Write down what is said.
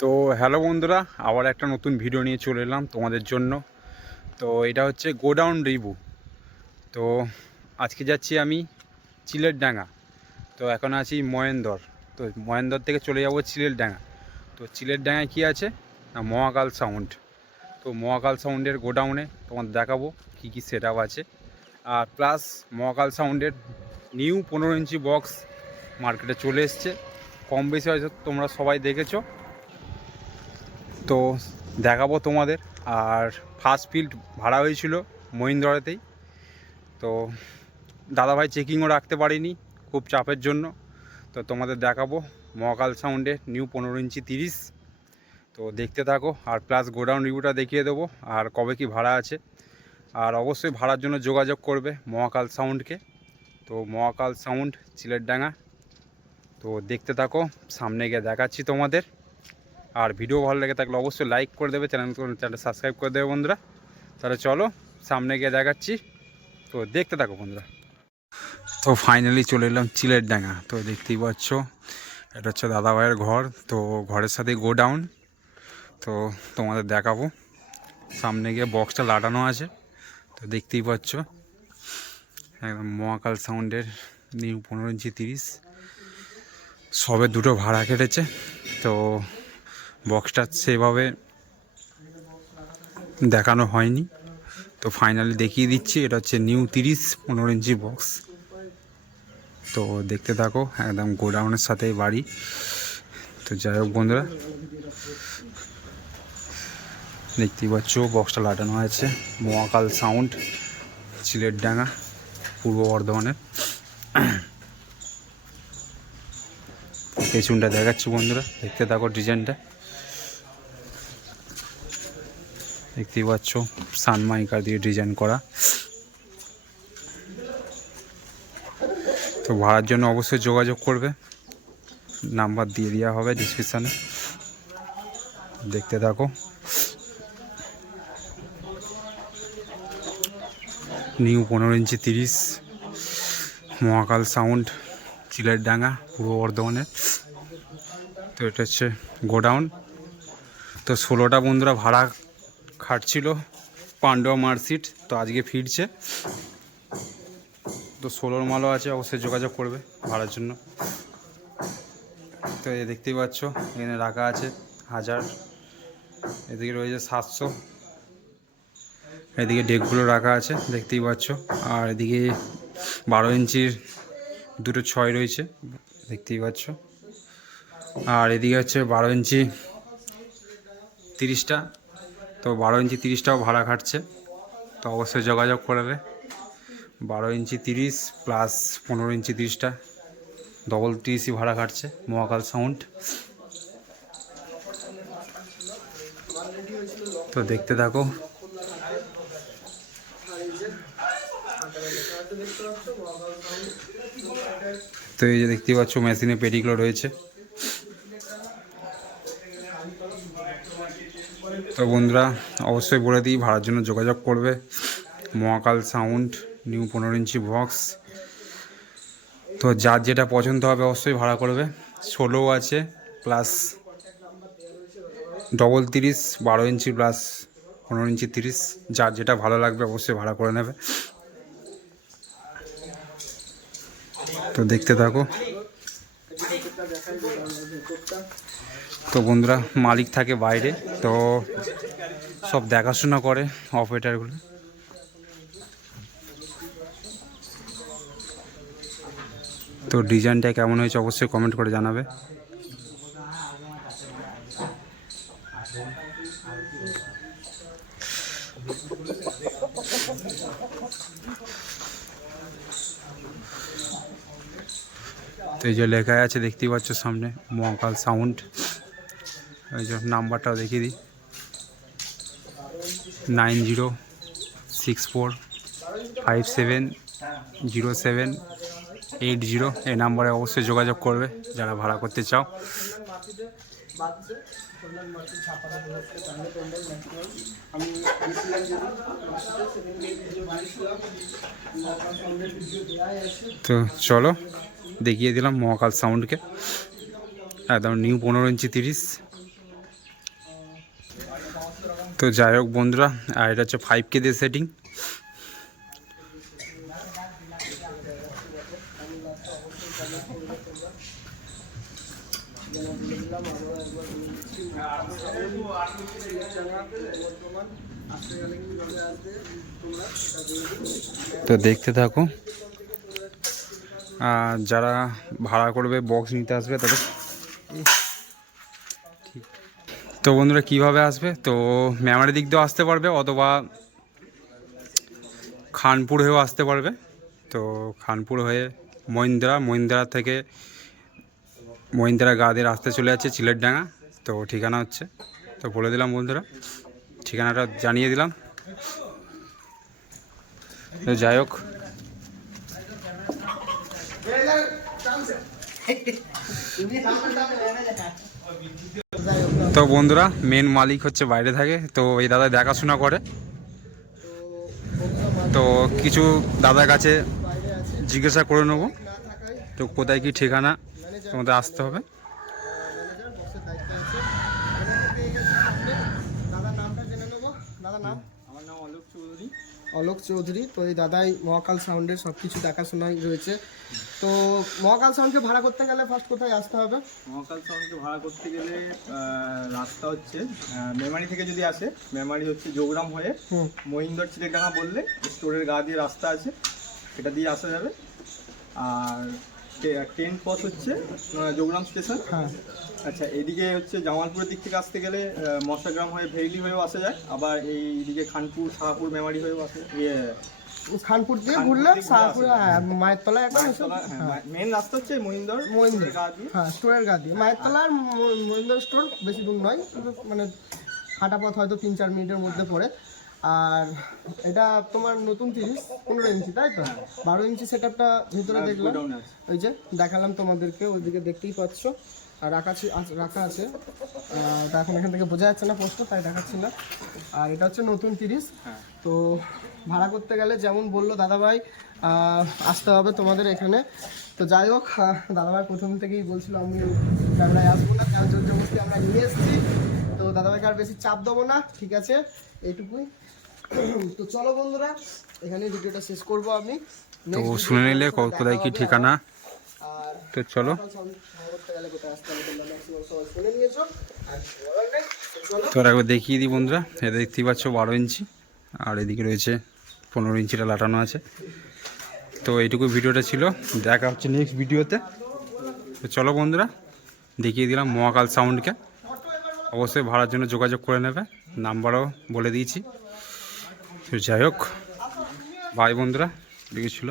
তো হ্যালো বন্ধুরা, আবার একটা নতুন ভিডিও নিয়ে চলে এলাম তোমাদের জন্য। তো এটা হচ্ছে গোডাউন রিভিউ। তো আজকে যাচ্ছি আমি চিলেরডাঙ্গা। তো এখন আছি মহেন্দ্র। তো মহেন্দ্র থেকে চলে যাব চিলেরডাঙ্গা। তো চিলেরডাঙ্গায় কী আছে না, মহাকাল সাউন্ড। তো মহাকাল সাউন্ডের গোডাউনে তোমাদের দেখাবো কী কী সেট আপ আছে। আর প্লাস মহাকাল সাউন্ডের নিউ 15 ইঞ্চি বক্স মার্কেটে চলে এসছে। কম বেশি হয়তো তোমরা সবাই দেখেছো। তো দেখাবো তোমাদের। আর ফার্স্ট ফিল্ড ভাড়া হয়েছিল মহিন্দ্রাতেই। তো দাদাভাই চেকিংও রাখতে পারিনি খুব চাপের জন্য। তো তোমাদের দেখাবো মহাকাল সাউন্ডে নিউ 15 ইঞ্চি 30। তো দেখতে থাকো। আর প্লাস গোডাউন রিভিউটা দেখিয়ে দেবো আর কবে কি ভাড়া আছে। আর অবশ্যই ভাড়ার জন্য যোগাযোগ করবে মহাকাল সাউন্ডকে। তো মহাকাল সাউন্ড চিলেরডাঙ্গা। তো দেখতে থাকো, সামনে গিয়ে দেখাচ্ছি তোমাদের। আর ভিডিও ভালো লেগে থাকলে অবশ্যই লাইক করে দেবে, চ্যানেলটা সাবস্ক্রাইব করে দেবে বন্ধুরা। তাহলে চলো সামনে গিয়ে দেখাচ্ছি। তো দেখতে থাকো বন্ধুরা। তো ফাইনালি চলে এলাম চিলেরডাঙ্গা। তো দেখতেই পাচ্ছ এটা হচ্ছে দাদাভাইয়ের ঘর। তো ঘরের সাথে গোডাউন। তো তোমাদের দেখাবো, সামনে গিয়ে বক্সটা লাগানো আছে। তো দেখতেই পাচ্ছ একদম মহাকাল সাউন্ডের নিউ 15 ইঞ্চি 30 সবে দুটো ভাড়া কেটেছে। তো বক্সটা সেভাবে দেখানো হয়নি। তো ফাইনালি দেখিয়ে দিচ্ছি, এটা হচ্ছে নিউ 15 ইঞ্চি বক্স। তো দেখতে থাকো, একদম গোডাউনের সাথে বাড়ি। তো যাই হোক বন্ধুরা, দেখতেই পাচ্ছ বক্সটা লাগানো আছে মহাকাল সাউন্ড চিলেরডাঙ্গা পূর্ব বর্ধমানের। পেছনটা দেখাচ্ছি বন্ধুরা, দেখতে থাকো ডিজাইনটা। দেখতেই পাচ্ছ সানমাইকা দিয়ে ডিজাইন করা। তো ভাড়ার জন্য অবশ্যই যোগাযোগ করবে, নাম্বার দিয়ে দেওয়া হবে ডিসক্রিপশানে। দেখতে থাকো। নিউ 15 ইঞ্চি 30 মহাকাল সাউন্ড চিলেরডাঙ্গা পূর্ব বর্ধমানের। তো এটা হচ্ছে গোডাউন। তো 16টা বন্ধুরা ভাড়া খাটছিল পান্ডুয়া মার্কশিট। তো আজকে ফিরছে। তো 16র মালও আছে, অবশ্যই যোগাযোগ করবে ভাড়ার জন্য। তো এই দেখতেই পাচ্ছ এখানে রাখা আছে 1000, এদিকে রয়েছে 700, এদিকে ডেকগুলো রাখা আছে দেখতেই পাচ্ছ। আর এদিকে 12 ইঞ্চির দুটো 6 রয়েছে দেখতেই পাচ্ছ। আর এদিকে হচ্ছে 12 ইঞ্চি 30টা। তো 12 ইঞ্চি 30টাও ভাড়া খাটছে। তো অবশ্যই যোগাযোগ করবে। 12 ইঞ্চি 30 প্লাস 15 ইঞ্চি 30টা ডবল 30ই ভাড়া খাটছে মহাকাল সাউন্ড। তো দেখতে থাকো। তো এই যে দেখতে পাচ্ছ মেশিনে পেডিগুলো রয়েছে। তো বন্ধুরা অবশ্যই বলে দিই, ভাড়ার জন্য যোগাযোগ করবে মহাকাল সাউন্ড নিউ 15 ইঞ্চি বক্স। তো যার যেটা পছন্দ হবে অবশ্যই ভাড়া করবে। 16 আছে প্লাস ডবল 30, 12 ইঞ্চি প্লাস 15 ইঞ্চি 30, যার যেটা ভালো লাগবে অবশ্যই ভাড়া করে নেবে। তো দেখতে থাকো। তো বন্ধুরা মালিক থাকে বাইরে, তো সব দেখাশোনা করে অপারেটারগুলো। তো ডিজাইনটা কেমন হয়েছে অবশ্যই কমেন্ট করে জানাবে। তো এই যে লেখা আছে দেখতেই পাচ্ছ সামনে মহাকাল সাউন্ড। এই যে নাম্বারটাও দেখিয়ে দিই, 9064570780। এই নাম্বারে অবশ্যই যোগাযোগ করবে যারা ভাড়া করতে চাও। তো চলো দেখিয়ে দিলাম মহাকাল সাউন্ডকে, একদম নিউ 15 ইঞ্চি 30। তো যাই হোক বন্ধুরা, আর এটা হচ্ছে 5K দিয়ে সেটিং। তো দেখতে থাকো, যারা ভাড়া করবে বক্স নিতে আসবে তাদের। তো বন্ধুরা কীভাবে আসবে, তো মেমারি দিক দিয়েও আসতে পারবে অথবা খানপুর হয়েও আসতে পারবে। তো খানপুর হয়ে মহিন্দ্রা থেকে মহিন্দ্রা গা দিয়ে রাস্তায় চলে যাচ্ছে চিলেরডাঙ্গা। তো ঠিকানা হচ্ছে, তো বলে দিলাম বন্ধুরা, ঠিকানাটা জানিয়ে দিলাম। তো যাই হোক, তো বন্ধুরা মেন মালিক হচ্ছে বাইরে থাকে, তো এই দাদা দেখাশোনা করে। তো কিছু দাদার কাছে জিজ্ঞাসা করে নেবো, তো কোথায় কি ঠিকানা তোমাদের আসতে হবে। অলোক চৌধুরী। তো এই দাদাই মহাকাল সাউন্ডের সব কিছু দেখাশোনাই রয়েছে। তো মহাকাল সাউন্ডকে ভাড়া করতে গেলে ফার্স্ট কোথায় আসতে হবে? মহাকাল সাউন্ডকে ভাড়া করতে গেলে রাস্তা হচ্ছে মেমারি থেকে যদি আসে, মেমারি হচ্ছে যোগরাম হয়ে মহিন্দর চিলেডাঙ্গা বললে স্টোরের গা দিয়ে রাস্তা আছে, এটা দিয়ে আসা যাবে। আর ট্রেন পথ হচ্ছে যোগরাম স্টেশন। হ্যাঁ আচ্ছা, এদিকে হচ্ছে জামালপুরের দিক থেকে আসতে গেলে মশাগ্রাম হয়ে ভেইলি হয়েও আসা যায়, আবার এইদিকে খানপুর শাহপুর মেমারি হয়েও আসে। খানপুর দিয়ে ঘুরলে শাহপুরে মায়ের তলায় একটা মেন রাস্তা হচ্ছে মহিন্দর গা দিয়ে, হ্যাঁ স্টোরের গা দিয়ে মায়ের তলা আর মহিন্দর স্টোর বেশি দূর নয়, কিন্তু মানে হাঁটা পথ হয়তো 3-4 মিনিটের মধ্যে পড়ে। আর এটা তোমার নতুন 15 ইঞ্চি তাই তো? 12 ইঞ্চি সেট আপটা ভিতরে দেখলাম, ওই যে দেখালাম তোমাদেরকে, ওইদিকে দেখতেই পাচ্ছ। আর রাখা আছে, তা এখন এখান থেকে বোঝা যাচ্ছে না পোস্ট, তাই দেখাচ্ছি না। আর এটা হচ্ছে নতুন 30। তো ভাড়া করতে গেলে যেমন বললো দাদাভাই আসতে হবে তোমাদের এখানে। তো যাই হোক, দাদাভাই প্রথম থেকেই বলছিল আমি ক্যামেরায় আসবো না, তার জোর জবরদস্তি আমরা নিয়ে এসেছি। তো দাদাভাইকে আর বেশি চাপ দেবো না, ঠিক আছে, এইটুকুই। তো চলো বন্ধুরা, এখানে ভিডিওটা শেষ করবো আমি। তো শুনে নিলে কোথায় কি ঠিকানা, তো চলো। তো একবার দেখিয়ে দিই বন্ধুরা, এটা দেখতেই পাচ্ছ 12 ইঞ্চি, আর এদিকে রয়েছে 15 ইঞ্চিটা লাটানো আছে। তো এইটুকু ভিডিওটা ছিল, দেখা হচ্ছে নেক্সট ভিডিওতে। তো চলো বন্ধুরা, দেখিয়ে দিলাম মহাকাল সাউন্ডকে। অবশ্যই ভাড়ার জন্য যোগাযোগ করে নেবে, নাম্বারও বলে দিয়েছি। তো যাই হোক, বাই বন্ধুরা, দেখেছিল।